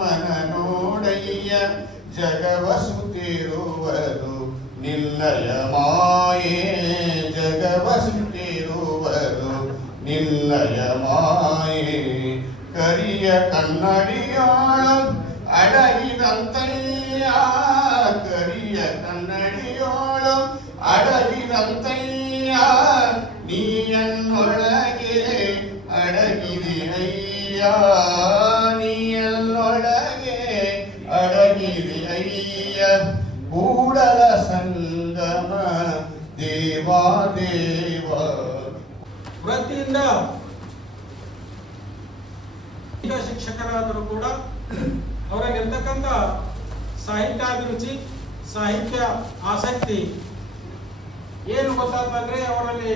ಮನ ನೋಡಯ್ಯ ಜಗವಸುತ್ತಿರುವುದು ನಿನ್ನಯ ಮಾಯೆ, ಜಗವಸುತ್ತಿರುವುದು ನಿನ್ನಯ ಮಾಯೆ. ಕರಿಯ ಕನ್ನಡಿಯೋಳು ಅಡಗಿದಂತಯ್ಯ, ಕರಿಯ ಕನ್ನಡಿಯೋಳು ಅಡಗಿದಂತಯ್ಯ, ನೀಯನ್ನೊಳಗೆ ಅಡಗಿದೆ ಅಯ್ಯ, ನೀಯನ್ನೊಳಗೆ ಅಡಗಿದೆ ಅಯ್ಯ. ಕೂಡಲ ಸಂಗಮ ದೇವಾದೇವ. ವೃತ್ತಿಯಿಂದ ಶಿಕ್ಷಕರಾದರೂ ಕೂಡ ಅವರಾಗಿರ್ತಕ್ಕಂಥ ಸಾಹಿತ್ಯಾಭಿರುಚಿ, ಸಾಹಿತ್ಯ ಆಸಕ್ತಿ ಏನು ಗೊತ್ತಾಗ್ತಂದ್ರೆ ಅವರಲ್ಲಿ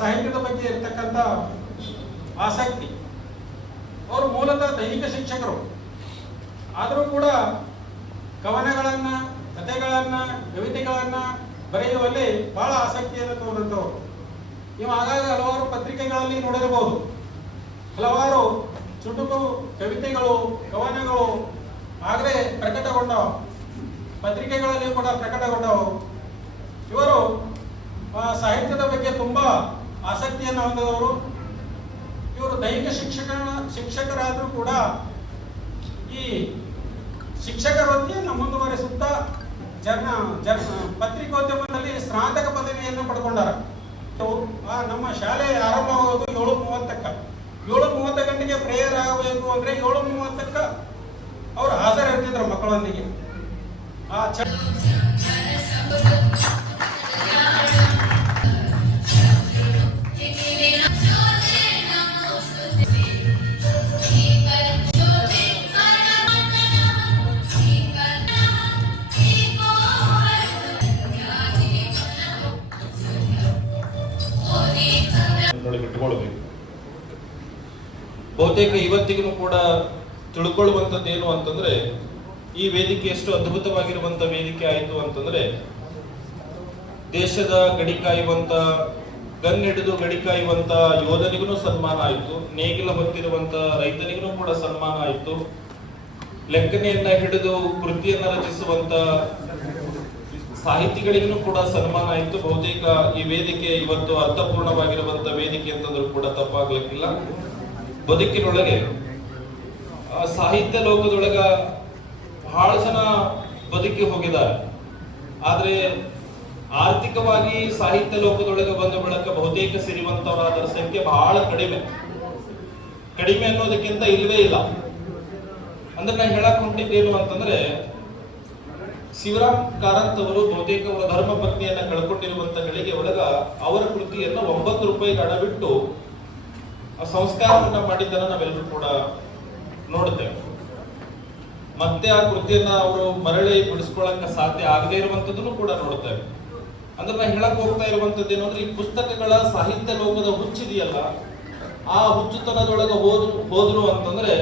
ಸಾಹಿತ್ಯದ ಬಗ್ಗೆ ಇರ್ತಕ್ಕಂಥ ಆಸಕ್ತಿ. ಅವರು ಮೂಲತಃ ದೈಹಿಕ ಶಿಕ್ಷಕರು ಆದರೂ ಕೂಡ ಕವನಗಳನ್ನ, ಕಥೆಗಳನ್ನ, ಕವಿತೆಗಳನ್ನ ಬರೆಯುವಲ್ಲಿ ಬಹಳ ಆಸಕ್ತಿಯನ್ನು ತೋರಿದಂಥವ್ರು. ನೀವು ಆಗಾಗ ಹಲವಾರು ಪತ್ರಿಕೆಗಳಲ್ಲಿ ನೋಡಿರಬಹುದು, ಹಲವಾರು ಚುಟುಕು ಕವಿತೆಗಳು, ಕವನಗಳು ಆಗಲೇ ಪ್ರಕಟಗೊಂಡವು, ಪತ್ರಿಕೆಗಳಲ್ಲಿ ಕೂಡ ಪ್ರಕಟಗೊಂಡವು. ಇವರು ಸಾಹಿತ್ಯದ ಬಗ್ಗೆ ತುಂಬಾ ಆಸಕ್ತಿಯನ್ನು ಹೊಂದಿದವರು. ಇವರು ದೈಹಿಕ ಶಿಕ್ಷಕರಾದರೂ ಕೂಡ ಈ ಶಿಕ್ಷಕ ವೃತ್ತಿಯನ್ನು ಮುಂದುವರಿಸುತ್ತಾ ಪತ್ರಿಕೋದ್ಯಮದಲ್ಲಿ ಸ್ನಾತಕ ಪದವಿಯನ್ನು ಪಡ್ಕೊಂಡಾರ. ನಮ್ಮ ಶಾಲೆ ಆರಂಭವಾಗೋದು 7:30ಕ್ಕೆ. 7:30 ಗಂಟೆಗೆ ಪ್ರೇಯರ್ ಆಗಬೇಕು ಅಂದ್ರೆ 7:30ಕ್ಕೆ ಅವರು ಹಾಜರಿರ್ತಿದ್ರು ಮಕ್ಕಳೊಂದಿಗೆ. ಇಟ್ಟುಕೊಳ್ಬೇಕು. ಬಹುತೇಕ ಇವತ್ತಿಗೂ ಕೂಡ ತಿಳ್ಕೊಳ್ಳುವಂಥದ್ದು ಏನು ಅಂತಂದ್ರೆ, ಈ ವೇದಿಕೆ ಎಷ್ಟು ಅದ್ಭುತವಾಗಿರುವಂತ ವೇದಿಕೆ ಆಯಿತು ಅಂತಂದ್ರೆ, ದೇಶದ ಗಡಿ ಕಾಯುವಂತ, ಗನ್ ಹಿಡಿದು ಗಡಿ ಕಾಯುವಂತ ಯೋಧನಿಗೂ ಸನ್ಮಾನ ಆಯಿತು, ನೇಗಿಲ ಹೊತ್ತಿರುವಂತ ರೈತನಿಗೂ ಕೂಡ ಸನ್ಮಾನ ಆಯಿತು, ಲೆಕ್ಕನೆಯನ್ನ ಹಿಡಿದು ಕೃತಿಯನ್ನ ರಚಿಸುವಂತ ಸಾಹಿತಿಗಳಿಗೂ ಕೂಡ ಸನ್ಮಾನ ಆಯಿತು. ಬಹುತೇಕ ಈ ವೇದಿಕೆ ಇವತ್ತು ಅರ್ಥಪೂರ್ಣವಾಗಿರುವಂತ ವೇದಿಕೆ ಅಂತಂದ್ರೂ ಕೂಡ ತಪ್ಪಾಗ್ಲಿಕ್ಕಿಲ್ಲ. ಬದುಕಿನೊಳಗೆ ಸಾಹಿತ್ಯ ಲೋಕದೊಳಗ ಬಹಳ ಜನ ಬದುಕಿ ಹೋಗಿದ್ದಾರೆ, ಆದ್ರೆ ಆರ್ಥಿಕವಾಗಿ ಸಾಹಿತ್ಯ ಲೋಕದೊಳಗೆ ಬಂದ ಬಳಿಕ ಬಹುತೇಕ ಸಿರಿವಂತವರಾದ ಸಂಖ್ಯೆ ಬಹಳ ಕಡಿಮೆ ಅನ್ನೋದಕ್ಕಿಂತ ಇಲ್ವೇ ಇಲ್ಲ. ಅಂದ್ರೆ ನಾನು ಹೇಳಕ್ ಹೊಂಟಿದ್ದೇನು ಅಂತಂದ್ರೆ, ಶಿವರಾಮ್ ಕಾರಂತ್ ಅವರು ಬಹುತೇಕ ಅವರ ಧರ್ಮ ಪತ್ನಿಯನ್ನ ಕಳ್ಕೊಂಡಿರುವಂತ ಗಳಿಗೆ ಒಳಗ ಅವರ ಕೃತಿಯನ್ನು 9 ರೂಪಾಯಿಗೆ ಅಡವಿಟ್ಟು ಸಂಸ್ಕಾರವನ್ನ ಮಾಡಿದ್ದನ್ನ ನಾವೆಲ್ಲರೂ ಕೂಡ ನೋಡುತ್ತೇವೆ. ಮತ್ತೆ ಆ ಕೃತಿಯನ್ನ ಅವರು ಮರಳಿ ಬಿಡಿಸ್ಕೊಳ್ಳಕ ಸಾಧ್ಯ ಆಗದೇ ಇರುವಂತದ್ದನ್ನು ಕೂಡ ನೋಡುತ್ತೇವೆ. ಅಂದ್ರೆ ನಾ ಹೇಳಕ್ ಹೋಗ್ತಾ ಇರುವಂತದ್ದು ಏನು ಅಂದ್ರೆ, ಈ ಪುಸ್ತಕಗಳ ಸಾಹಿತ್ಯ ಲೋಕದ ಹುಚ್ಚಿದೆಯಲ್ಲ, ಆ ಹುಚ್ಚುತನದೊಳಗೆ ಹೋದ್ರು ಅಂತಂದ್ರೆ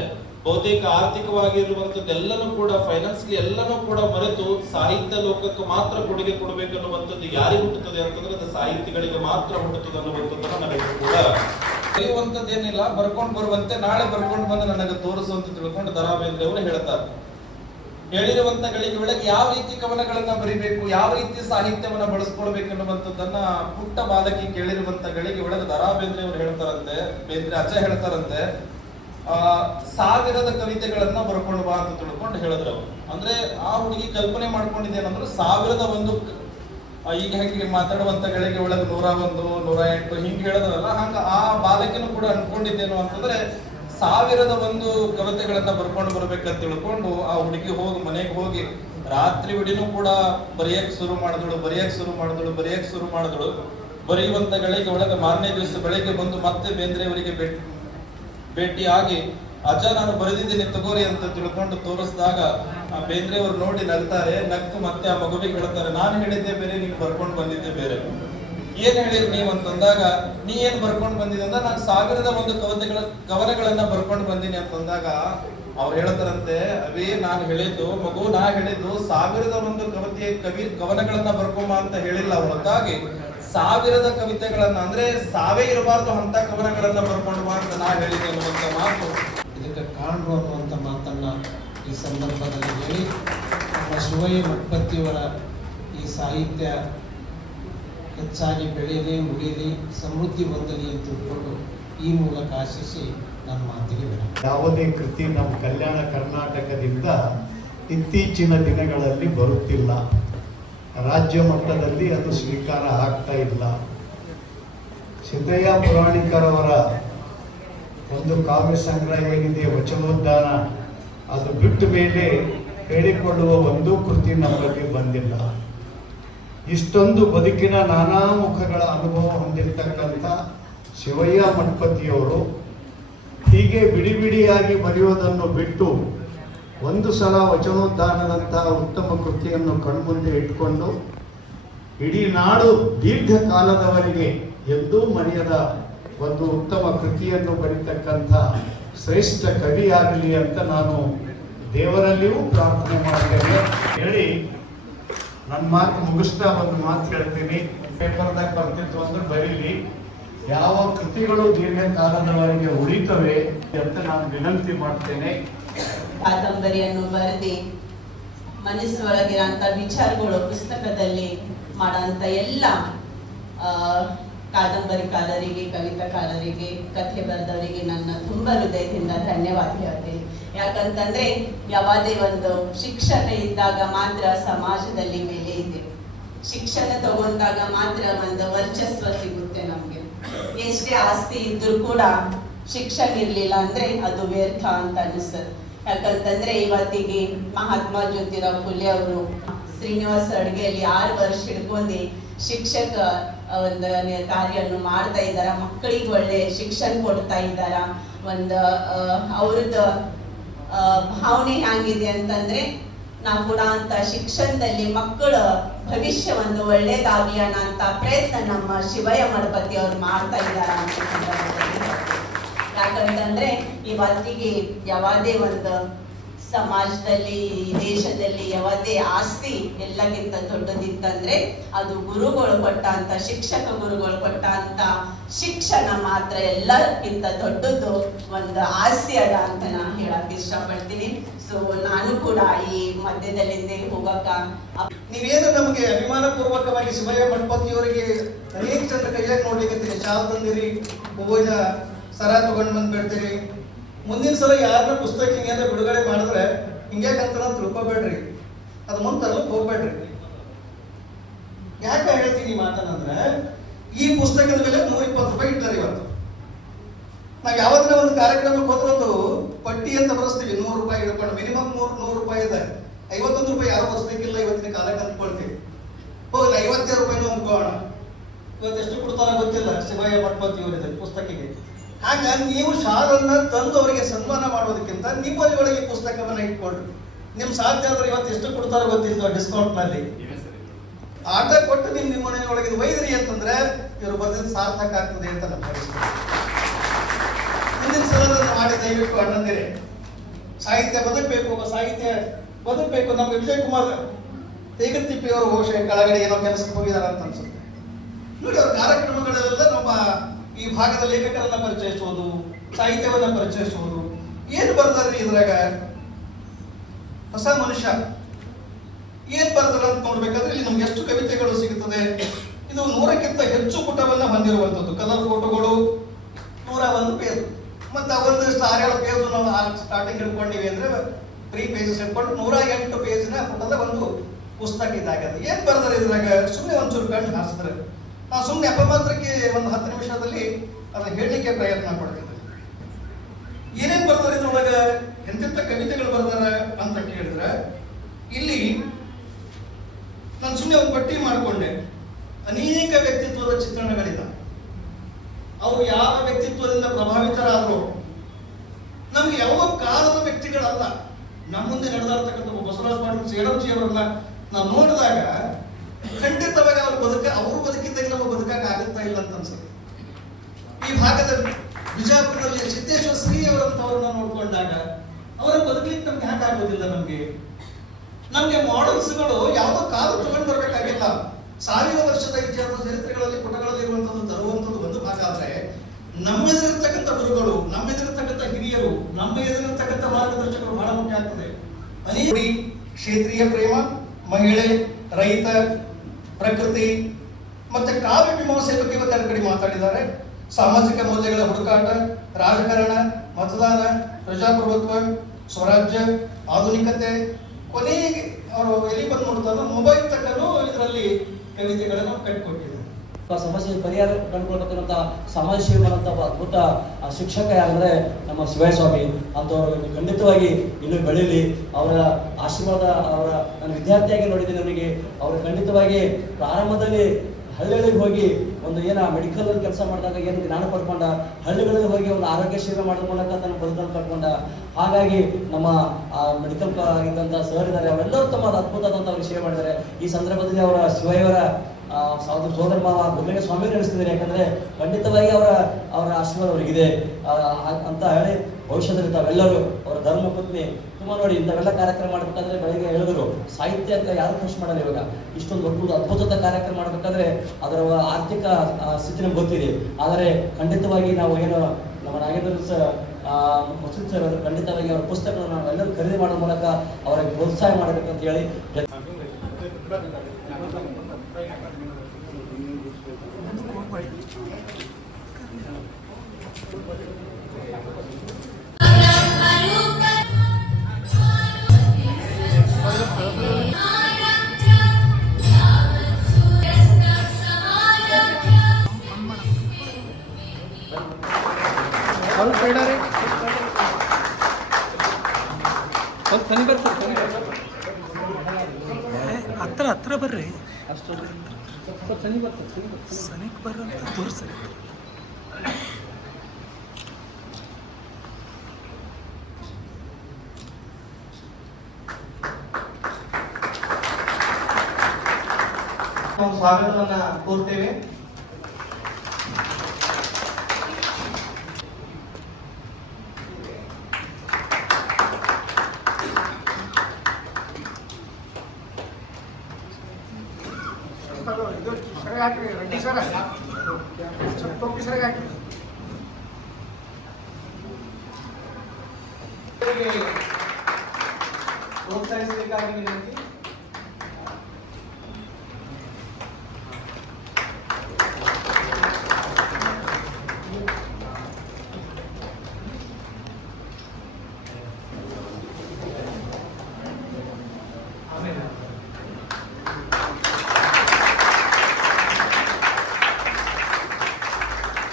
ಬಹುತೇಕ ಆರ್ಥಿಕವಾಗಿರುವಂತದ್ದೆಲ್ಲನೂ ಕೂಡ, ಫೈನಾನ್ಸ್ಗೆ ಎಲ್ಲನೂ ಕೂಡ ಮರೆತು ಸಾಹಿತ್ಯ ಲೋಕಕ್ಕೆ ಮಾತ್ರ ಕೊಡುಗೆ ಕೊಡಬೇಕನ್ನುವಂಥದ್ದು ಯಾರಿಗೆ ಹುಟ್ಟುತ್ತದೆ ಅಂತಂದ್ರೆ ಅದು ಸಾಹಿತಿಗಳಿಗೆ ಮಾತ್ರ ಹುಟ್ಟುತ್ತದೆ ಅನ್ನುವಂಥದ್ದನ್ನ ನಾವೆಲ್ಲರೂ ಕೂಡ ಬರೆಯುವಂಥದ್ದೇನಿಲ್ಲ, ಬರ್ಕೊಂಡು ಬರುವಂತೆ ನಾಳೆ ಬರ್ಕೊಂಡು ಬಂದು ನನಗೆ ತೋರಿಸುವಂತ ತಿಳ್ಕೊಂಡು ದ ರಾ ಬೇಂದ್ರೆ ಅವರು ಹೇಳ್ತಾರೆ. ಹೇಳಿರುವಂತ ಗಳಿಗೆ ಒಳಗೆ ಯಾವ ರೀತಿ ಕವನಗಳನ್ನ ಬರಿಬೇಕು, ಯಾವ ರೀತಿ ಸಾಹಿತ್ಯವನ್ನ ಬಳಸ್ಕೊಳ್ಬೇಕು ಅನ್ನುವಂಥದ್ದನ್ನ ಪುಟ್ಟ ಬಾಲಕಿ ಕೇಳಿರುವಂತ ಗಳಿಗೆ ಒಳಗೆ ದ ರಾ ಬೇಂದ್ರೆ ಅವರು ಹೇಳ್ತಾರಂತೆ, ಬೇಂದ್ರೆ ಅಜ್ಜ ಹೇಳ್ತಾರಂತೆ, 1000 ಕವಿತೆಗಳನ್ನ ಬರ್ಕೊಂಡು ಬಾ ಅಂತ ತಿಳ್ಕೊಂಡು ಹೇಳಿದ್ರು ಅವರು. ಅಂದ್ರೆ ಆ ಹುಡುಗಿ ಕಲ್ಪನೆ ಮಾಡ್ಕೊಂಡಿದ್ದೇನಂದ್ರೆ 1001 ಈಗ ಹೇಗೆ ಮಾತಾಡುವಂತ ಗಳಿಗೆ ಒಳಗೆ 101, 108 ಹಿಂಗ್ ಹೇಳಿದ್ರಲ್ಲ, ಹಂಗ ಆ ಬಾಲಕಿನೂ ಕೂಡ ಅನ್ಕೊಂಡಿದ್ದೇನು ಅಂತಂದ್ರೆ 1001 ಕವಿತೆಗಳನ್ನ ಬರ್ಕೊಂಡು ಬರ್ಬೇಕಂತ ತಿಳ್ಕೊಂಡು ಆ ಹುಡುಗಿ ಹೋಗಿ ಮನೆಗೆ ಹೋಗಿ ರಾತ್ರಿ ಇಡೀನೂ ಕೂಡ ಬರೆಯಕ್ ಶುರು ಮಾಡಿದಳು. ಬರೆಯುವಂತ ಗಳಿಗೆ ಒಳಗೆ ಮಾರನೇ ದಿವಸ ಬೆಳಿಗ್ಗೆ ಬಂದು ಮತ್ತೆ ಬೇಂದ್ರೆ ಅವರಿಗೆ ಭೇಟಿಯಾಗಿ, ಅಜ್ಜ ನಾನು ಬರೆದಿದ್ದೀನಿ ತಗೋರಿ ಅಂತ ತಿಳ್ಕೊಂಡು ತೋರಿಸಿದಾಗ ಬೇಂದ್ರೆ ಅವರು ನೋಡಿ ನಗ್ತಾರೆ. ನಗ್ತು ಮತ್ತೆ ಆ ಮಗುವಿಗೆ ಹೇಳ್ತಾರೆ, ನಾನು ಹೇಳಿದ್ದೆ ಬೇರೆ, ನೀನು ಬರ್ಕೊಂಡು ಬಂದಿದ್ದೆ ಬೇರೆ. ಏನ್ ಹೇಳಿರಿ ನೀವು ಅಂತಂದಾಗ, ನೀ ಏನ್ ಬರ್ಕೊಂಡು ಬಂದಿದ್ದೆ ಅಂದ, ನಾನು 1001 ಕವನಗಳನ್ನ ಬರ್ಕೊಂಡು ಬಂದೀನಿ ಅಂತಂದಾಗ ಅವ್ರು ಹೇಳ್ತಾರಂತೆ, ಅವೇ ನಾನು ಹೇಳಿದ್ದು ಮಗು, ನಾ ಹೇಳಿದ್ದು 1001 ಕವನಗಳನ್ನ ಬರ್ಕೊಂಬ ಅಂತ ಹೇಳಿಲ್ಲ. ಹೊರತಾಗಿ 1000 ಕವಿತೆಗಳನ್ನ, ಅಂದ್ರೆ ಸಾವೇ ಇರಬಾರ್ದು ಅಂತ ಕವನಗಳನ್ನ ಬರ್ಕೊಂಡು ಬಾ ಅಂತ ನಾ ಹೇಳಿದ್ದೆ ಅನ್ನುವಂತ ಮಾತು ಇದಕ್ಕೆ ಸಂದರ್ಭದಲ್ಲಿ ಹೇಳಿ ನಮ್ಮ ಶಿವಯ್ಯ ಮಠಪತಿಯವರ ಈ ಸಾಹಿತ್ಯ ಹೆಚ್ಚಾಗಿ ಬೆಳೀಲಿ, ಉಳಿಯಲಿ, ಸಮೃದ್ಧಿ ಹೊಂದಲಿ ಅಂತ ತಿಳ್ಕೊಂಡು ಈ ಮೂಲಕ ಆಶಿಸಿ ನನ್ನ ಮಾತಿಗೆ ಬಿಡ. ಯಾವುದೇ ಕೃತಿ ನಮ್ಮ ಕಲ್ಯಾಣ ಕರ್ನಾಟಕದಿಂದ ಇತ್ತೀಚಿನ ದಿನಗಳಲ್ಲಿ ಬರುತ್ತಿಲ್ಲ. ರಾಜ್ಯ ಮಟ್ಟದಲ್ಲಿ ಅದು ಸ್ವೀಕಾರ ಆಗ್ತಾ ಇಲ್ಲ. ಸಿದ್ದಯ್ಯ ಪುರಾಣಿಕರವರ ಒಂದು ಕಾವ್ಯ ಸಂಗ್ರಹ ಏನಿದೆ ವಚನೋದ್ಧಾನ, ಅದು ಬಿಟ್ಟ ಮೇಲೆ ಹೇಳಿಕೊಳ್ಳುವ ಒಂದೂ ಕೃತಿ ನಮ್ಮಲ್ಲಿ ಬಂದಿಲ್ಲ. ಇಷ್ಟೊಂದು ಬದುಕಿನ ನಾನಾ ಮುಖಗಳ ಅನುಭವ ಹೊಂದಿರತಕ್ಕಂಥ ಶಿವಯ್ಯ ಮಠಪತಿಯವರು ಹೀಗೆ ಬಿಡಿ ಬಿಡಿಯಾಗಿ ಬರೆಯೋದನ್ನು ಬಿಟ್ಟು ಒಂದು ಸಲ ವಚನೋದ್ಧಾನದಂತಹ ಉತ್ತಮ ಕೃತಿಯನ್ನು ಕಣ್ಮುಂದೆ ಇಟ್ಕೊಂಡು ಇಡೀ ನಾಡು ದೀರ್ಘಕಾಲದವರೆಗೆ ಎಂದೂ ಮರೆಯದ ಒಂದು ಉತ್ತಮ ಕೃತಿಯನ್ನು ಬರೀತಕ್ಕಂಥ ಶ್ರೇಷ್ಠ ಕವಿಯಾಗಲಿ ಅಂತ ನಾನು ದೇವರಲ್ಲಿಯೂ ಪ್ರಾರ್ಥನೆ ಮಾಡ್ತೇನೆ ಹೇಳಿ ನನ್ನ ಮಾತು ಮುಗಿಸ್ತಾ ಒಂದು ಮಾತು ಹೇಳ್ತೀನಿ. ಪೇಪರ್ದಾಗ ಬರ್ತಿತ್ತು ಅಂದ್ರೆ ಬರೀಲಿ, ಯಾವ ಕೃತಿಗಳು ದೀರ್ಘಕಾಲದವರೆಗೆ ಉಳಿತವೆ ಅಂತ ನಾನು ವಿನಂತಿ ಮಾಡ್ತೇನೆ. ಕಾದಂಬರಿಯನ್ನು ಬರೆದಿ ಮನಸ್ಸೊಳಗಿರಂತ ವಿಚಾರಗಳು ಪುಸ್ತಕದಲ್ಲಿ ಮಾಡೋಂಥ ಎಲ್ಲ ಕಾದಂಬರಿಕಾರರಿಗೆ, ಕವಿತಾಕಾರರಿಗೆ, ಕಥೆ ಬರೆದವರಿಗೆ ನನ್ನ ತುಂಬ ಹೃದಯದಿಂದ ಧನ್ಯವಾದ ಹೇಳ್ತೀನಿ. ಯಾಕಂತಂದ್ರೆ ಯಾವುದೇ ಒಂದು ಶಿಕ್ಷಣ ಇದ್ದಾಗ ಮಾತ್ರ ಸಮಾಜದಲ್ಲಿ ಬೆಲೆ ಇದೆ. ಶಿಕ್ಷಣ ತಗೊಂಡಾಗ ಮಾತ್ರ ಒಂದು ವರ್ಚಸ್ವ ಸಿಗುತ್ತೆ ನಮ್ಗೆ. ಎಷ್ಟೇ ಆಸ್ತಿ ಇದ್ರೂ ಕೂಡ ಶಿಕ್ಷಣ ಇರ್ಲಿಲ್ಲ ಅಂದ್ರೆ ಅದು ವ್ಯರ್ಥ ಅಂತ ಅನಿಸ್ತದೆ. ಯಾಕಂತಂದ್ರೆ ಇವತ್ತಿಗೆ ಮಹಾತ್ಮ ಜ್ಯೋತಿರಾವ್ ಫುಲೆ ಅವರು ಶ್ರೀನಿವಾಸ ಅಡ್ಗೆಯಲ್ಲಿ 6 ವರ್ಷ ಹಿಡ್ಕೊಂಡು ಶಿಕ್ಷಕ ಒಂದು ಕಾರ್ಯವನ್ನು ಮಾಡ್ತಾ ಇದ್ದಾರ. ಮಕ್ಕಳಿಗೆ ಒಳ್ಳೆ ಶಿಕ್ಷಣ ಕೊಡ್ತಾ ಇದ್ದಾರ. ಒಂದು ಅವ್ರದ್ದು ಭಾವನೆ ಹೆಂಗಿದೆ ಅಂತಂದ್ರೆ ನಾವು ಕೂಡ ಅಂತ ಶಿಕ್ಷಣದಲ್ಲಿ ಮಕ್ಕಳ ಭವಿಷ್ಯ ಒಂದು ಒಳ್ಳೇದಾಗ್ಲಿ ಅನ್ನೋಂಥ ಪ್ರಯತ್ನ ನಮ್ಮ ಶಿವಯ್ಯ ಮಠಪತಿ ಅವ್ರು ಮಾಡ್ತಾ ಇದ್ದಾರ ಅಂತ. ಯಾಕಂತಂದ್ರೆ ಇವತ್ತಿಗೆ ಯಾವುದೇ ಒಂದು ಸಮಾಜದಲ್ಲಿ, ದೇಶದಲ್ಲಿ ಯಾವುದೇ ಆಸ್ತಿ ಎಲ್ಲಕ್ಕಿಂತ ದೊಡ್ಡದಿತ್ತಂದ್ರೆ ಅದು ಗುರುಗಳು ಕೊಟ್ಟ ಅಂತ, ಶಿಕ್ಷಕ ಗುರುಗಳು ಕೊಟ್ಟ ಅಂತ ಶಿಕ್ಷಣ ಮಾತ್ರ ಎಲ್ಲಕ್ಕಿಂತ ದೊಡ್ಡದು ಒಂದು ಆಸ್ತಿ ಅದ ಅಂತ ನಾನು ಹೇಳಕ್ ಇಷ್ಟಪಡ್ತೀನಿ. ಸೊ ನಾನು ಕೂಡ ಈ ಮಧ್ಯದಲ್ಲಿಂದ ಹೋಗಕ್ಕ ನೀವೇನು ನಮಗೆ ಅಭಿಮಾನ ಪೂರ್ವಕವಾಗಿ ಶಿವಯ್ಯ ಮಠಪತಿಯವರಿಗೆ ಅನೇಕ ಜನರ ಕೈಯಾಗಿ ನೋಡ್ಲಿಕ್ಕೆ ಶಾಲ್ ತಂದಿರಿ, ಹೂವಿನ ಸರ ತಗೊಂಡ್ ಬಂದ್ ಬಿಡ್ತೀರಿ. ಮುಂದಿನ ಸಲ ಯಾರನ್ನ ಪುಸ್ತಕ ಹಿಂಗೆ ಬಿಡುಗಡೆ ಮಾಡಿದ್ರೆ ಹಿಂಗ್ಯಾಕಂತ ತಿಳ್ಕೊಬೇಡ್ರಿ, ಅದು ಮುಂದೆ ತರಲಿಕ್ಕೆ ಹೋಗ್ಬೇಡ್ರಿ. ಯಾಕೆ ಹೇಳ್ತೀನಿ ಈ ಮಾತನಂದ್ರೆ ಈ ಪುಸ್ತಕದ ಮೇಲೆ 120 ರೂಪಾಯಿ ಇಟ್ಟಾರೆ ಇವತ್ತು. ನಾವು ಯಾವತ್ತಿನ ಒಂದು ಕಾರ್ಯಕ್ರಮಕ್ಕೆ ಹೋದ್ರೆ ಒಂದು ಪಟ್ಟಿ ಅಂತ ಬರೆಸ್ತೀವಿ, 100 ರೂಪಾಯಿ ಹಿಡ್ಕೊಂಡು ಮಿನಿಮಮ್ 100 ರೂಪಾಯಿ ಇದೆ. 51 ರೂಪಾಯಿ ಯಾರು ಬರೆಸ್ಬೇಕಿಲ್ಲ ಇವತ್ತಿನ ಕಾಲಕ್ಕೆ ಅಂದ್ಕೊಳ್ತೀವಿ. ಹೋಗಲ್ಲ 52 ರೂಪಾಯಿನೂ ಅಂದ್ಕೋಣ. ಇವತ್ತು ಎಷ್ಟು ಕೊಡ್ತಾರ ಗೊತ್ತಿಲ್ಲ ಶಿವಯ್ಯ ಮಠಪತಿಯವರಿದೆ ಪುಸ್ತಕಿಗೆ. ಆಗ ನೀವು ಶಾಲನ್ನ ತಂದು ಅವರಿಗೆ ಸನ್ಮಾನ ಮಾಡೋದಕ್ಕಿಂತ ನಿಮ್ಮ ಮನೆಯೊಳಗೆ ಪುಸ್ತಕವನ್ನ ಇಟ್ಕೊಳ್ರಿ. ನಿಮ್ ಸಾಧ್ಯ ಆದ್ರೆ ಇವತ್ತು ಎಷ್ಟು ಕೊಡ್ತಾರೋ ಗೊತ್ತಿಲ್ಲ ಡಿಸ್ಕೌಂಟ್ ನಲ್ಲಿ ಆಟ ಕೊಟ್ಟು ನಿಮ್ಮ ಮನೆಯೊಳಗೆ ಒಯ್ದ್ರಿ ಅಂತಂದ್ರೆ ಇವರು ಬರೆದ ಸಾರ್ಥಕ ಆಗ್ತದೆ ಅಂತ ನಮ್ಮ ಮುಂದಿನ ಸಲ ಮಾಡಿ ದಯವಿಟ್ಟು ಅಣ್ಣಂದಿರೆ ಸಾಹಿತ್ಯ ಬದುಕಬೇಕು, ಸಾಹಿತ್ಯ ಬದುಕಬೇಕು. ನಮ್ಗೆ ವಿಜಯ್ ಕುಮಾರ್ ತೇಗತಿಪ್ಪಿ ಅವರು ಬಹುಶಃ ಕೆಳಗಡೆ ಏನೋ ಕೆಲಸಕ್ಕೆ ಹೋಗಿದಾರ ಅಂತ ಅನ್ಸುತ್ತೆ ನೋಡಿ. ಅವ್ರ ಕಾರ್ಯಕ್ರಮಗಳೆಲ್ಲ ನಮ್ಮ ಈ ಭಾಗದ ಲೇಖಕರನ್ನ ಪರಿಚಯಿಸುವುದು, ಸಾಹಿತ್ಯವನ್ನ ಪರಿಚಯಿಸುವುದು. ಏನ್ ಬರ್ದಾರ್ರಿ ಇದ್ರಾಗ ಹೊಸ ಮನುಷ್ಯ ಏನ್ ಬರ್ದಾರ ಅಂತ ನೋಡ್ಬೇಕಾದ್ರೆ ಇಲ್ಲಿ ನಮ್ಗೆ ಎಷ್ಟು ಕವಿತೆಗಳು ಸಿಗುತ್ತದೆ. ಇದು 100ಕ್ಕಿಂತ ಹೆಚ್ಚು ಪುಟವನ್ನ ಹೊಂದಿರುವಂತದ್ದು. ಕಲರ್ ಫೋಟೋಗಳು 101 ಪೇಜ್. ಮತ್ತೆ ಅವೊಂದಿಷ್ಟು 6-7 ಪೇಜ್ ನಾವು ಸ್ಟಾರ್ಟಿಂಗ್ ಹಿಡ್ಕೊಂಡಿವಿ ಅಂದ್ರೆ 3 ಪೇಜಸ್ ಹಿಡ್ಕೊಂಡು 108 ಪೇಜಿನ ಪುಟದ ಒಂದು ಪುಸ್ತಕ ಇದಾಗದ. ಏನ್ ಬರ್ದಾರ ಇದ್ರಾಗ? ಸುಮ್ಮನೆ ಒಂಚೂರು ಕಣ್ಣು ಹಾಸಿದ್ರೆ ನಾವು ಸುಮ್ಮನೆ ಅಪಮಾತ್ರಕ್ಕೆ ಒಂದು 10 ನಿಮಿಷದಲ್ಲಿ ಅದನ್ನ ಹೇಳಲಿಕ್ಕೆ ಪ್ರಯತ್ನ ಪಡ್ತಿದ್ದೆ. ಏನೇನ್ ಬರ್ದಾರ ಇದ್ರೊಳಗ, ಎಂತೆಂಥ ಕವಿತೆಗಳು ಬರ್ದಾರ ಅಂತ ಕೇಳಿದ್ರೆ ಇಲ್ಲಿ ನಾನು ಸುಮ್ಮನೆ ಒಂದು ಪಟ್ಟಿ ಮಾಡಿಕೊಂಡೆ. ಅನೇಕ ವ್ಯಕ್ತಿತ್ವದ ಚಿತ್ರಣಗಳಿದ. ಅವರು ಯಾವ ವ್ಯಕ್ತಿತ್ವದಿಂದ ಪ್ರಭಾವಿತರಾದ್ರು, ನಮ್ಗೆ ಯಾವ ಕಾಲದ ವ್ಯಕ್ತಿಗಳಲ್ಲ. ನಮ್ಮ ಮುಂದೆ ನಡೆದಾಡ್ತಕ್ಕಂಥ ಬಸವರಾಜ ಪಾಟೀಲ್ ಸೇಡಂಜಿ ಅವರನ್ನ ನಾವು ನೋಡಿದಾಗ ಖಂಡಿತವಾಗಿ ಅವರು ಬದುಕಿದ್ದಾಗ ನಮ್ಮ ಬದುಕಕ್ಕೆ ಆಗುತ್ತಾ ಇಲ್ಲ ಅಂತ ಅನ್ಸುತ್ತೆ. ಈ ಭಾಗದ ಬಿಜಾಪುರದಲ್ಲಿ ಸಿದ್ದೇಶ್ವರ ಶ್ರೀ ಅವರಂತವ್ರನ್ನ ನೋಡ್ಕೊಂಡಾಗ ಅವರ ಬದುಕಲಿಕ್ಕೆ ನಮ್ಗೆ ಯಾಕೆ ಆಗೋದಿಲ್ಲ? ನಮ್ಗೆ ಮಾಡೆಲ್ಸ್ಗಳು ಯಾವುದೋ ಕಾಲ ತಗೊಂಡು ಬರ್ಬೇಕಾಗಿಲ್ಲ. 1000 ವರ್ಷದ ಇತಿಹಾಸ ಚರಿತ್ರೆಗಳಲ್ಲಿ ಪುಟಗಳಲ್ಲಿ ಇರುವಂತದ್ದು ತರುವಂತದ್ದು ಒಂದು ಭಾಗ ಆದ್ರೆ, ನಮ್ಮೆದುರಿರ್ತಕ್ಕಂಥ ಗುರುಗಳು, ನಮ್ಮೆದುರಿರ್ತಕ್ಕಂಥ ಹಿರಿಯರು, ನಮ್ಮ ಎದುರಿರ್ತಕ್ಕಂಥ ಮಾರ್ಗದರ್ಶಕರು ಬಹಳ ಮುಖ್ಯ ಆಗ್ತದೆ. ಅನೇಕ ಕ್ಷೇತ್ರೀಯ ಪ್ರೇಮ, ಮಹಿಳೆ, ರೈತ, ಪ್ರಕೃತಿ ಮತ್ತೆ ಕಾವ್ಯ ಮೀಮಾಂಸೆ ಬಗ್ಗೆ ಇವತ್ತೆರಡು ಕಡೆ ಮಾತಾಡಿದ್ದಾರೆ. ಸಾಮಾಜಿಕ ಮೌಲ್ಯಗಳ ಹುಡುಕಾಟ, ರಾಜಕಾರಣ, ಮತದಾನ, ಪ್ರಜಾಪ್ರಭುತ್ವ, ಸ್ವರಾಜ್ಯ, ಆಧುನಿಕತೆ, ಕೊನೆಗೆ ಅವರು ಎಲ್ಲಿ ಬಂದು ನೋಡ್ತಾರೆ ಮೊಬೈಲ್ ತಕ್ಕನು ಇದರಲ್ಲಿ ಕವಿತೆಗಳನ್ನು ಕಟ್ಟಿಕೊಟ್ಟಿದ್ದಾರೆ. ಸಮಸ್ಯೆ ಪರಿಹಾರ ಕಂಡುಕೊಳ್ಬೇಕಂತ ಸಮಾಜ ಸೇವೆ ಮಾಡುವಂಥ ಅದ್ಭುತ ಶಿಕ್ಷಕ ಯಾರಂದ್ರೆ ನಮ್ಮ ಶಿವಯ್ಯ ಸ್ವಾಮಿ ಅಂತವರು ಖಂಡಿತವಾಗಿ ಇನ್ನೂ ಬೆಳೀಲಿ. ಅವರ ಆಶೀರ್ವಾದ, ಅವರ ನಾನು ವಿದ್ಯಾರ್ಥಿಯಾಗಿ ನೋಡಿದ್ದೀನಿ ಅವರಿಗೆ. ಅವರು ಖಂಡಿತವಾಗಿ ಪ್ರಾರಂಭದಲ್ಲಿ ಹಳ್ಳಿಗಳಿಗೆ ಹೋಗಿ ಒಂದು ಮೆಡಿಕಲ್ ಕೆಲಸ ಮಾಡಿದಾಗ ಏನು ಜ್ಞಾನ ಪಡ್ಕೊಂಡ, ಹಳ್ಳಿಗಳಲ್ಲಿ ಹೋಗಿ ಒಂದು ಆರೋಗ್ಯ ಸೇವೆ ಮಾಡೋದ್ರ ಮೂಲಕ ತನ್ನ ಬದುಕನ್ನು ಪಡ್ಕೊಂಡ. ಹಾಗಾಗಿ ನಮ್ಮ ಮೆಡಿಕಲ್ ಆಗಿದ್ದಂಥ ಸರ್ ಇದ್ದಾರೆ, ಅವರೆಲ್ಲರೂ ತಮ್ಮ ಅದ್ಭುತವಾದಂಥ ಅವ್ರಿಗೆ ಸೇವೆ ಮಾಡಿದ್ದಾರೆ. ಈ ಸಂದರ್ಭದಲ್ಲಿ ಅವರ ಶಿವಯ್ಯವರ ಸೋದರ ಮಾವ ಗುರುಲಿಂಗ ಸ್ವಾಮಿ ನಡೆಸ್ತಿದ್ದಾರೆ. ಯಾಕಂದ್ರೆ ಖಂಡಿತವಾಗಿ ಅವರ ಆಶೀರ್ವಾದ ಅವರಿಗಿದೆ ಅಂತ ಹೇಳಿ ಭವಿಷ್ಯದಲ್ಲಿ ತಾವೆಲ್ಲರೂ ಅವರ ಧರ್ಮ ಪತ್ನಿ ತುಂಬ ನೋಡಿ ಇಂಥವೆಲ್ಲ ಕಾರ್ಯಕ್ರಮ ಮಾಡ್ಬೇಕಾದ್ರೆ ಬೆಳಗ್ಗೆ ಹೇಳಿದ್ರು ಸಾಹಿತ್ಯ ಅಂತ ಯಾರು ಖರ್ಚು ಮಾಡಲ್ಲ. ಇವಾಗ ಇಷ್ಟೊಂದು ದೊಡ್ಡ ಅದ್ಭುತದ ಕಾರ್ಯಕ್ರಮ ಮಾಡಬೇಕಾದ್ರೆ ಅದರ ಆರ್ಥಿಕ ಸ್ಥಿತಿ ನಮ್ಗೆ ಗೊತ್ತಿದೆ. ಆದರೆ ಖಂಡಿತವಾಗಿ ನಾವು ಏನು ನಮ್ಮ ನಾಗೇಂದ್ರ ಮಸೂದ್ ಸರ್ ಅವರು ಖಂಡಿತವಾಗಿ ಅವರ ಪುಸ್ತಕಗಳನ್ನು ನಾವೆಲ್ಲರೂ ಖರೀದಿ ಮಾಡೋ ಮೂಲಕ ಅವರಿಗೆ ಪ್ರೋತ್ಸಾಹ ಮಾಡಬೇಕಂತ ಹೇಳಿ ಹತ್ರ ಬರ್ರಿ, ಸನಿಕ್ ಬರ್ರಿ ಅಂತ ತೋರಿಸ್ರಿ. ನಾವು ಸ್ವಾಗತವನ್ನ ಕೋರ್ತೇವೆ. ರೆಡ್ಡಿ ಸರ್ ಪ್ರೋತ್ಸಾಹಿಸಬೇಕಾಗಿ ವಿನಂತಿ.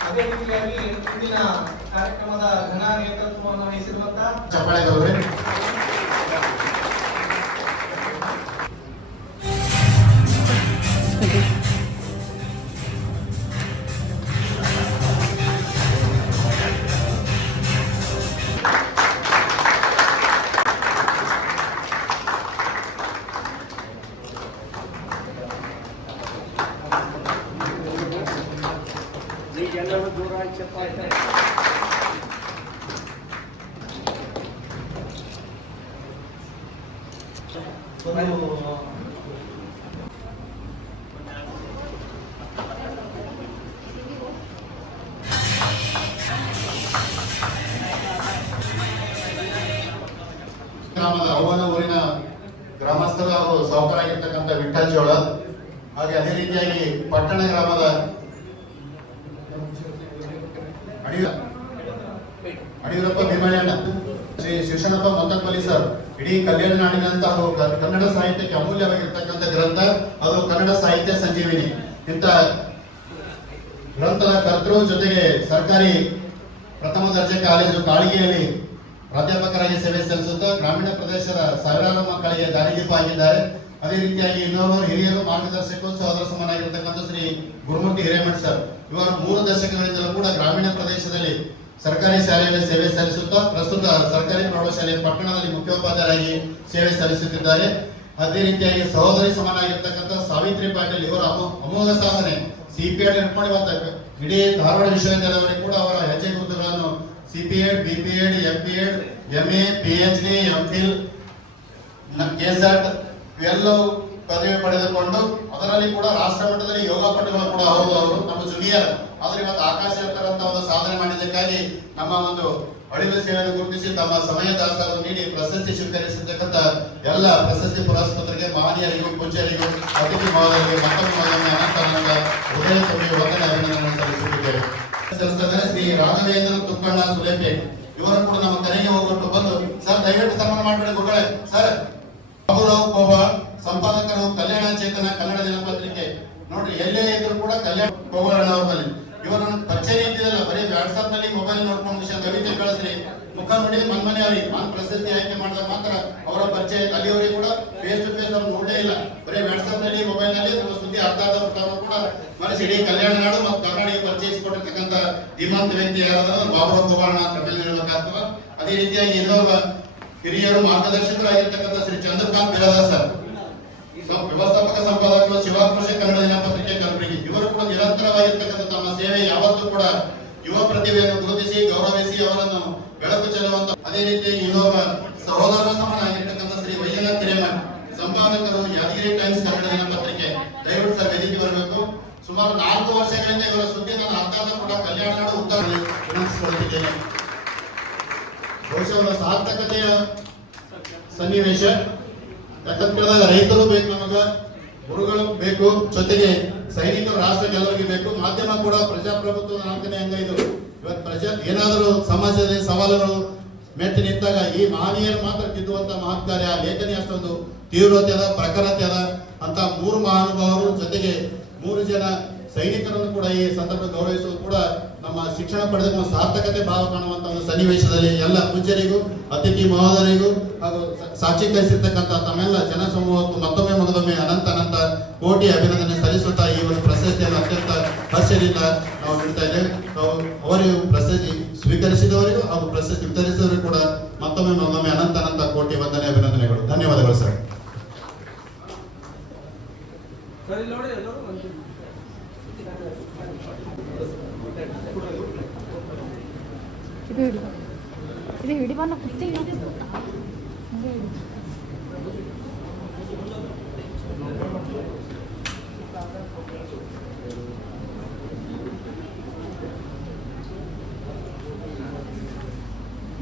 ಅದೇ ರೀತಿಯಾಗಿ ಇಂದಿನ ಕಾರ್ಯಕ್ರಮದ ಘನ ನೇತೃತ್ವವನ್ನು ವಹಿಸಿರುವಂತಹ ಚಪ್ಪಾಳೆಗಳವ್ರೆ. ಗ್ರಾಮದ ಅವನ ಊರಿನ ಗ್ರಾಮಸ್ಥರು ಹಾಗೂ ಸಾಹುಕಾರಾಗಿರ್ತಕ್ಕಂಥ ವಿಠಲ್ ಜೋಳ, ಹಾಗೆ ಅದೇ ರೀತಿಯಾಗಿ ಪಟ್ಟಣ ಗ್ರಾಮದ ಅಡಿಯೂರಪ್ಪ ಭೀಮಣ್ಣ, ಶ್ರೀ ಶಿವಶರಣಪ್ಪ ಮೊತ್ತಪಲ್ಲಿ ಸರ್, ಇಡೀ ಕಲ್ಯಾಣ ನಾಡಿನಂತ ಕನ್ನಡ ಸಾಹಿತ್ಯಕ್ಕೆ ಅಮೂಲ್ಯವಾಗಿರ್ತಕ್ಕಂಥ ಗ್ರಂಥ ಅದು ಕನ್ನಡ ಸಾಹಿತ್ಯ ಸಂಜೀವಿನಿ. ಇಂಥ ಗ್ರಂಥದ ಕರ್ತೃ ಜೊತೆಗೆ ಸರ್ಕಾರಿ ಪ್ರಥಮ ದರ್ಜೆ ಕಾಲೇಜು ಕಾಳಿಗೆಯಲ್ಲಿ ಪ್ರಾಧ್ಯಾಪಕರಾಗಿ ಸೇವೆ ಸಲ್ಲಿಸುತ್ತಾ ಗ್ರಾಮೀಣ ಪ್ರದೇಶದ ಸಾವಿರಾರು ಮಕ್ಕಳಿಗೆ ದಾರಿದೀಪ ಆಗಿದ್ದಾರೆ. ಅದೇ ರೀತಿಯಾಗಿ ಇನ್ನೋರ್ವರು ಹಿರಿಯರು ಮಾರ್ಗದರ್ಶಕರು ಸಹೋದರ ಸಮನಾಗಿರ್ತಕ್ಕಂಥ ಶ್ರೀ ಗುರುಮೂರ್ತಿ ಹಿರೇಮಠ್ ಸರ್, ಇವರು 3 ದಶಕಗಳಿಂದಲೂ ಕೂಡ ಗ್ರಾಮೀಣ ಪ್ರದೇಶದಲ್ಲಿ ಸರ್ಕಾರಿ ಶಾಲೆಯಲ್ಲಿ ಸೇವೆ ಸಲ್ಲಿಸುತ್ತಾ ಪ್ರಸ್ತುತ ಸರ್ಕಾರಿ ಪ್ರೌಢಶಾಲೆ ಪಟ್ಟಣದಲ್ಲಿ ಮುಖ್ಯೋಪಾಧ್ಯಾಯರಾಗಿ ಸೇವೆ ಸಲ್ಲಿಸುತ್ತಿದ್ದಾರೆ. ಅದೇ ರೀತಿಯಾಗಿ ಸಹೋದರಿ ಸಮನಾಗಿರ್ತಕ್ಕಂಥ ಸಾವಿತ್ರಿ ಪಾಟೀಲ್, ಇವರ ಅಮೋಘ ಸಾಧನೆ ಸಿಪಿಎಡ್ ಹಿಡ್ಕೊಂಡು ಇಡೀ ಧಾರವಾಡ ವಿಶ್ವವಿದ್ಯಾಲಯದಲ್ಲಿ ಕೂಡ ಅವರ ಹೆಜ್ಜೆ ಗುರುತುಗಳನ್ನು CPEd, BPEd, MPEd, MA, PhD, MPhil, KSET ಇವೆಲ್ಲವೂ ಪದವಿ ಪಡೆದುಕೊಂಡು ಅದರಲ್ಲಿ ಕೂಡ ರಾಷ್ಟ್ರ ಮಟ್ಟದಲ್ಲಿ ಯೋಗ ಪಟುಗಳು ಕೂಡ ಹೌದು. ಅವರು ನಮ್ಮ ಜೂನಿಯರ್ ಆದ್ರೆ ಇವತ್ತು ಆಕಾಶ ಎತ್ತರಂತ ಒಂದು ಸಾಧನೆ ಮಾಡಿದ್ದಕ್ಕಾಗಿ ನಮ್ಮ ಒಂದು ಅಳಿಲು ಸೇವೆಯನ್ನು ಗುರುತಿಸಿ ತಮ್ಮ ಸಮಯ ದಾಸವನ್ನು ನೀಡಿ ಪ್ರಶಸ್ತಿ ಸ್ವೀಕರಿಸಿರ್ತಕ್ಕಂಥ ಎಲ್ಲ ಪ್ರಶಸ್ತಿ ಪುರಸ್ಕೃತರಿಗೆ, ಮಹನೀಯರಿಗೂ, ಪೂಜ್ಯರಿಗೂ, ಅತಿಥಿ ಮಹೋದಯರಿಗೆ ಮತ್ತೊಮ್ಮೆ ಅನಂತ ಹೃದಯ ತುಂಬಿ ವಂದನೆ ಅಭಿನಂದನೆ ಸಲ್ಲಿಸುತ್ತಿದ್ದೇವೆ. ಶ್ರೀ ರಾಘವೇಂದ್ರ ತುಕ್ಕಣ್ಣ ಸುಲೇಪೆ ಇವರು ಕೂಡ ನಮ್ಮ ಕರೆಗೆ ಹೋಗ್ಬಿಟ್ಟು ಬಂದು, ಸರ್ ದಯವಿಟ್ಟು ಸನ್ಮಾನ ಮಾಡಬೇಡಿ ಗುರುಗಳೇ. ಸರ್ ಬಾಬುರಾವ್ ಕೋಬಾಳ್, ಸಂಪಾದಕರು ಕಲ್ಯಾಣ ಚೇತನ ಕನ್ನಡ ದಿನಪತ್ರಿಕೆ. ನೋಡ್ರಿ, ಎಲ್ಲೇ ಇದ್ರು ಕೂಡ ಕಲ್ಯಾಣ ಕೋಬಾಳ್ ಅವರಲ್ಲಿ ಇವರನ್ನು ಪರಿಚಯ ಇದ್ದಿದ್ದಲ್ಲ, ಬರೀ ವಾಟ್ಸ್ಆಪ್ ನಲ್ಲಿ ಮೊಬೈಲ್ ನೋಡ್ಕೊಂಡು ಕವಿತೆ ಕಳಿಸ್ರಿ, ಮುಖ ನೋಡಿದ್ರೆ ಮನ್ಮನೆ ಅವ್ರಿಗೆ ಪ್ರಶಸ್ತಿ ಆಯ್ಕೆ ಮಾಡಿದಾಗ ಮಾತ್ರ ಅವರ ಪರಿಚಯ. ಅಲ್ಲಿಯವರಿಗೆ ಕೂಡ ಫೇಸ್ ಟು ಫೇಸ್ ಅವ್ರು ನೋಡೇ ಇಲ್ಲ, ಬರೀ ವಾಟ್ಸ್ಆಪ್ ನಲ್ಲಿ ಮೊಬೈಲ್ ನಲ್ಲಿ ಸುದ್ದಿ ಅರ್ಥ ಕೂಡ ಮನಸ್ಸು ಇಡೀ ಕಲ್ಯಾಣ ನಾಡು ಮತ್ತು ಕರ್ನಾಟಕ ಪರಿಚಯಿಸಿಕೊಟ್ಟಿರ್ತಕ್ಕಂಥ ಧೀಮಂತ ವ್ಯಕ್ತಿ ಯಾರಾದ್ರೂ ಬಾಬುರಾವ್ ಕೋಬಾಳ್ ಅಂತ ಹೇಳ್ಬೇಕಾಗ್ತದೆ. ಅದೇ ರೀತಿಯಾಗಿ ಇನ್ನೊಬ್ಬ ಹಿರಿಯರು ಮಾರ್ಗದರ್ಶಕರಾಗಿರ್ತಕ್ಕಂಥ ಶ್ರೀ ಚಂದ್ರಕಾಂತ್ ಬಿರಾದಾರ್ ಸರ್, ವ್ಯವಸ್ಥಾಪಕ ಸಂಪಾದಕರು ಶಿವಾಕೃಷಿ ಕನ್ನಡ ದಿನಪತ್ರಿಕೆ ಕಲಬುರಗಿ. ಇವರು ಕೂಡ ನಿರಂತರವಾಗಿರ್ತಕ್ಕಂಥ ತಮ್ಮ ಸೇವೆ ಯಾವತ್ತೂ ಕೂಡ ಯುವ ಪ್ರತಿಭೆಯನ್ನು ಗುರುತಿಸಿ ಗೌರವಿಸಿ ಅವರನ್ನು ಬೆಳಕು ಚೆಲ್ಲುವಂತ. ಅದೇ ರೀತಿ ಇನ್ನೊಬ್ಬ ಸಹೋದರ ಸಮಾನಾಗಿರ್ತಕ್ಕಂಥ ಶ್ರೀ ವೈಜನಾಥ್ ಹಿರೇಮಠ್, ಸಂಪಾದಕರು ಯಾದಗಿರಿ ಟೈಮ್ಸ್ ಕನ್ನಡ ದಿನಪತ್ರಿಕೆ. ದಯವಿಟ್ಟು ಸರ್ ವೇದಿಕೆ ಬರಬೇಕು. ಸುಮಾರು 4 ವರ್ಷಗಳಿಂದ ಇವರ ಸುದ್ದಿ ನನ್ನ ಅರ್ಥ ಕೂಡ ಕಲ್ಯಾಣ ನಾಡು ಉತ್ತರ ವಿನಂತಿಸಿಕೊಳ್ಳುತ್ತಿದ್ದೇನೆ. ಬಹುಶಃ ಅವರ ಸಾರ್ಥಕತೆಯ ಸನ್ನಿವೇಶ. ಯಾಕಂತ ರೈತರು ಬೇಕು, ನಮಗ ಗುರುಗಳು ಬೇಕು, ಜೊತೆಗೆ ಸೈನಿಕರು ರಾಷ್ಟ್ರಕ್ಕೆ ಎಲ್ಲರಿಗೂ ಬೇಕು. ಮಾಧ್ಯಮ ಕೂಡ ಪ್ರಜಾಪ್ರಭುತ್ವದ 4ನೇ ಅಂಗ ಇದು. ಇವತ್ತು ಏನಾದರೂ ಸಮಾಜದಲ್ಲಿ ಸವಾಲುಗಳು ಮೆಟ್ಟಿ ನಿಂತಾಗ ಈ ಮಹನೀಯರು ಮಾತ್ರ ತಿದ್ದುವಂತ ಮಹತ್ ಕಾರ್ಯ. ಲೇಖನಿ ಅಷ್ಟೊಂದು ತೀವ್ರತೆ ಅದ, ಪ್ರಖರತೆ ಅದ ಅಂತ 3 ಮಹಾನುಭಾವರು ಜೊತೆಗೆ 3 ಜನ ಸೈನಿಕರನ್ನು ಕೂಡ ಈ ಸಂದರ್ಭ ಗೌರವಿಸುವುದು ಕೂಡ ನಮ್ಮ ಶಿಕ್ಷಣ ಪಡೆದ ಸಾರ್ಥಕತೆ ಭಾವ ಕಾಣುವಂತ ಒಂದು ಸನ್ನಿವೇಶದಲ್ಲಿ ಎಲ್ಲ ಪೂಜ್ಯರಿಗೂ, ಅತಿಥಿ ಮಹೋದಯರಿಗೂ ಹಾಗೂ ಸಾಕ್ಷಿ ಕಲಿಸಿರ್ತಕ್ಕಂಥ ತಮ್ಮೆಲ್ಲ ಜನ ಸಮೂಹಕ್ಕೂ ಮತ್ತೊಮ್ಮೆ ಅನಂತ ಕೋಟಿ ಅಭಿನಂದನೆ ಸಲ್ಲಿಸುತ್ತಾ ಈ ಒಂದು ಪ್ರಶಸ್ತಿಯನ್ನು ಅತ್ಯಂತ ಹರ್ಷದಿಂದ ನಾವು ಬಿಡ್ತಾ ಇದ್ದೇವೆ. ಅವರಿಗೂ ಪ್ರಶಸ್ತಿ ಸ್ವೀಕರಿಸಿದವರಿಗೂ ಹಾಗೂ ಪ್ರಶಸ್ತಿ ವಿತರಿಸಿದವರಿಗೂ ಕೂಡ ಮತ್ತೊಮ್ಮೆ ಅನಂತ ಕೋಟಿ ವಂದನೆ ಅಭಿನಂದನೆಗಳು. ಧನ್ಯವಾದಗಳು ಸರ್. ಇದು ಹಿಡಿಬಾರ್ದು ಕುರ್ತೀನಿ.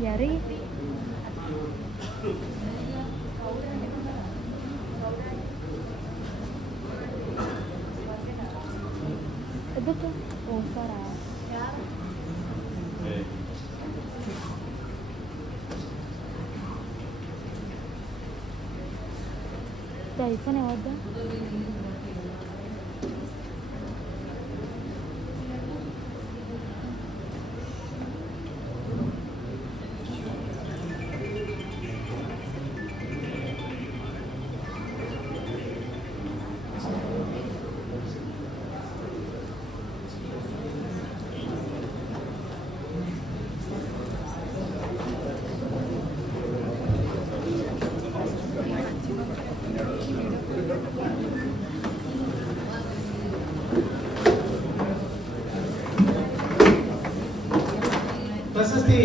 ಯಾರೀ ಅದಕ್ಕೆ ಹೋಗ್ತಾರ ಐಫೋನ್ ಯಾವ್ದು? ಪ್ರಶಸ್ತಿ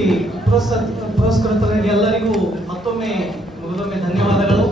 ಪುರಸ್ಕೃತರಿಗೆ ಎಲ್ಲರಿಗೂ ಮತ್ತೊಮ್ಮೆ ಧನ್ಯವಾದಗಳು.